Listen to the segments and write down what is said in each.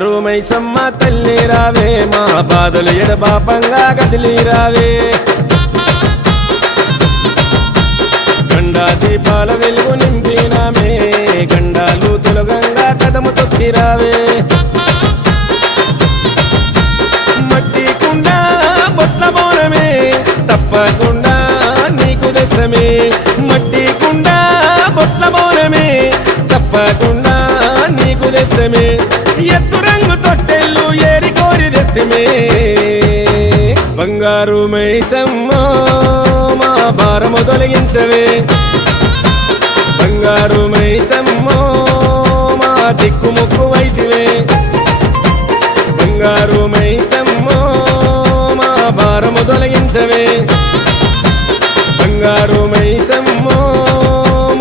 బంగారు మైసమ్మ తల్లి రావే మా బాధలు ఎడబాపంగా కదిలి రావే గండా దీపాల వెలుగు నింపినామే గండాలు తొలగంగా కదము తొక్కి రావే మట్టి కుండ బొట్ల బోనమే తప్పకుండా నీకు దశమే మట్టి కుండ బొట్ల బోనమే తప్పకుండా నీకు దశమే ఎత్తు రంగు తొట్టెళ్ళు ఏరి కోరి దశమే బంగారు మైసమ్మ మా భారము తొలగించవే బంగారు మైసమ్మ మా దిక్కు ముక్కు వైతివే బంగారు మైసమ్మ మా భారము తొలగించవే బంగారు మైసమ్మ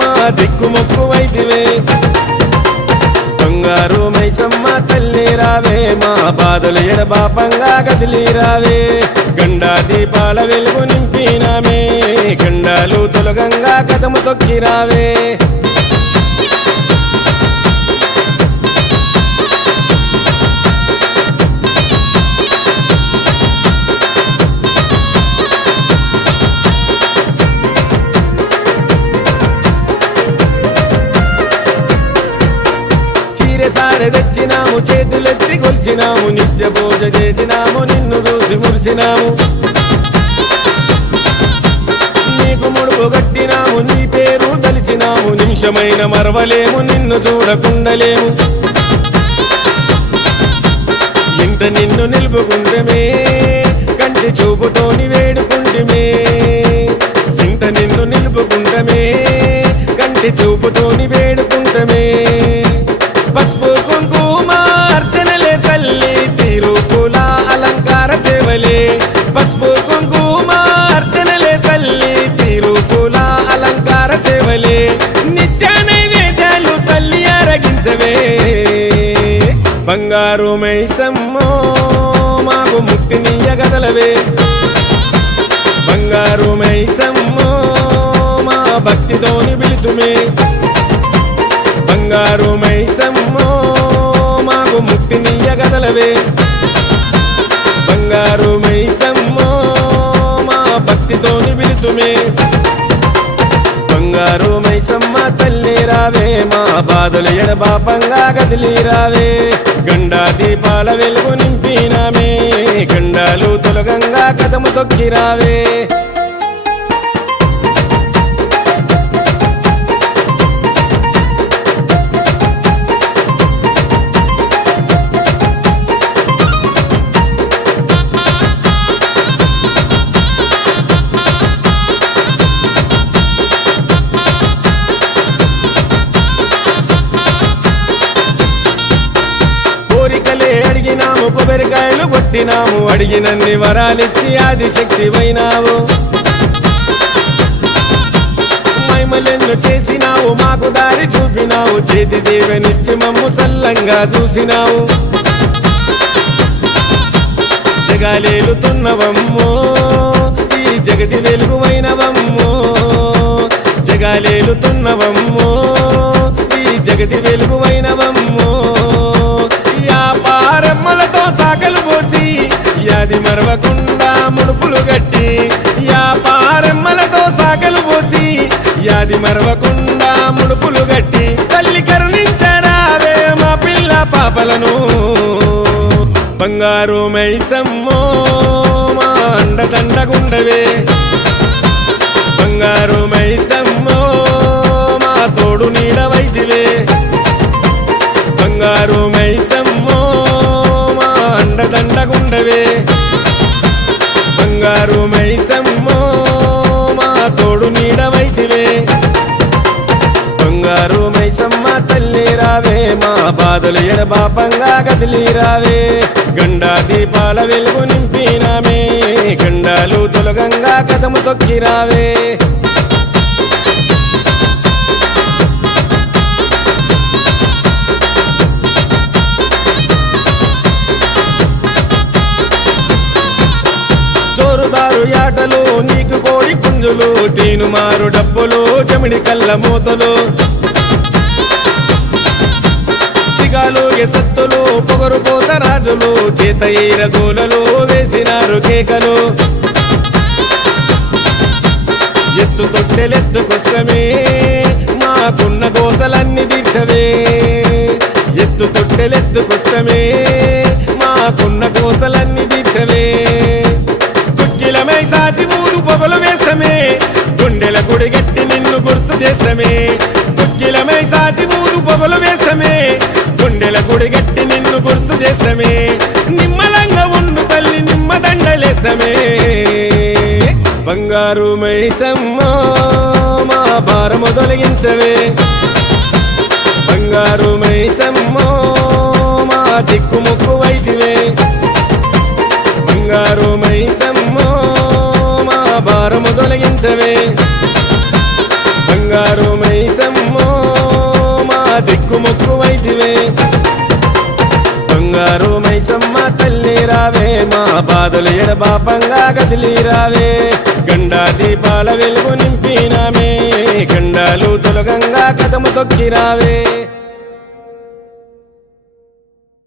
మా దిక్కు ముక్కు వైతివే బంగారు మైసమ్మ తల్లి రావే మా బాధలు ఎడబాపంగా కదిలి రావే గండా దీపాల వెలుగు నింపినామే గండాలు తొలగంగా కదము తొక్కి రావే సారె తెచ్చినాము చేతులెత్తి కొలిచినాము నిత్య పూజ చేసినాము నిన్ను చూసి మురిసినాము నీకు ముడుపు కట్టినాము నీ పేరు తలిచినాము నిమిషమైన మరవలేము నిన్ను చూడకుండలేము ఇంట నిన్ను నిలుపుకుంటమే కంటి చూపుతోని వేడుకుంటమే ఇంట నిన్ను నిలుపుకుంటమే కంటి చూపుతోని వేడుకుంటమే పసుపు కుంకుమ అర్చనలే తల్లి తిరుపుల అలంకార సేవలే పసుపు కుంకుమ అర్చనలే తల్లి తిరుపుల అలంకార సేవలే నిత్య నైవేద్యాలు తల్లి ఆరగించవే బంగారు మైసమ్మ మాకు ముక్తినియగదలవే బంగారు మైసమ్మ మా భక్తితోని పిలుతుమే బంగారు మైసమ్మ మాకు ముక్తినియగదలవే బంగారు మైసమ్మ మా భక్తితోని పిలుతుమే బంగారు మైసమ్మ తల్లి రావే మా బాధలు ఎడబాపంగా కదిలి రావే గండా దీపాల వెలుగు నింపినామే గండాలు తొలగంగా కదము తొక్కి రావే అడిగినాము కొబ్బరికాయలు కొట్టినాము అడిగినన్ని వరాలిచ్చి ఆదిశక్తి వైనావు మైమలెన్ను చేసినావు మాకు దారి చూపినావు చేతి దేవనిచ్చి మమ్ము సల్లంగా చూసినావు జగాలేలుతున్నవమ్మో ఈ జగతి వెలుగువైనవమ్మో జగాలేలుతున్నవమ్మో ఈ జగతి వెలుగువైనవమ్మో వ్యాపారమ్మలతో సాకలు పోసి యాది మరవకుండా ముడుపులు గట్టి వ్యాపారమ్మలతో సాకలు పోసి యాది మరవకుండా ముడుపులు గట్టి తల్లి కరుణించరావే మా పిల్ల పాపలను బంగారు మైసమ్మ మా అండదండగుండవే బంగారు మైసమ్మ మా తోడు నీడ వైదివే బంగారు మైసమ్మ మా అండదండగుండవే బంగారు మైసమ్మ మా తోడు నీడ వైదివే బంగారు మైసమ్మ తల్లి రావే మా బాధలు ఎడబాపంగా కదిలి రావే గండా దీపాల వెలుగు నింపినామే గండాలు తొలగంగా కదము తొక్కి రావే జోరుదారు యాటలు నీకు కోడి పుంజులు తీను మారు డబ్బులు జమిడి కళ్ళ మూతలు సిగాలు పొంగే సత్తులు పొగరు పోత రాజులు చేత ఈరగోలలో వేసినారు కేకలు ఎత్తు తొట్టెలెత్తుకొస్తమే మాకున్న గోసలన్నీ తీర్చవే ఎత్తు తొట్టెలెత్తుకొస్తమే మాకున్న గోసలన్నీ తీర్చవే కుక్కిలమై సాచి మూడు పొగలు వేస్తమే గుండెల గుడి గట్టి నిన్ను గుర్తు చేస్తమే కుక్కిలమై సాచి మూడు పొగలు వేస్తమే గుండెల గుడి గట్టి నిన్ను గుర్తు చేస్తమే నిమ్మలంగా ఉండు తల్లి నిమ్మదండలేస్తమే బంగారు మైసమ్మ మా భారము తొలగించవే బంగారు మైసమ్మ మా దిక్కుముక్కు వైతివే బంగారు మైసమ్మ మా భారము తొలగించవే బంగారు మైసమ్మ మా దిక్కుముక్కు వైతివే బంగారు మైసమ్మ తల్లి రావే మా బాధలు ఎడబాపంగా కదిలి రావే గండా దీపాల వెలుగు నింపినామే గండాలు తొలగంగా కదము తొక్కి రావే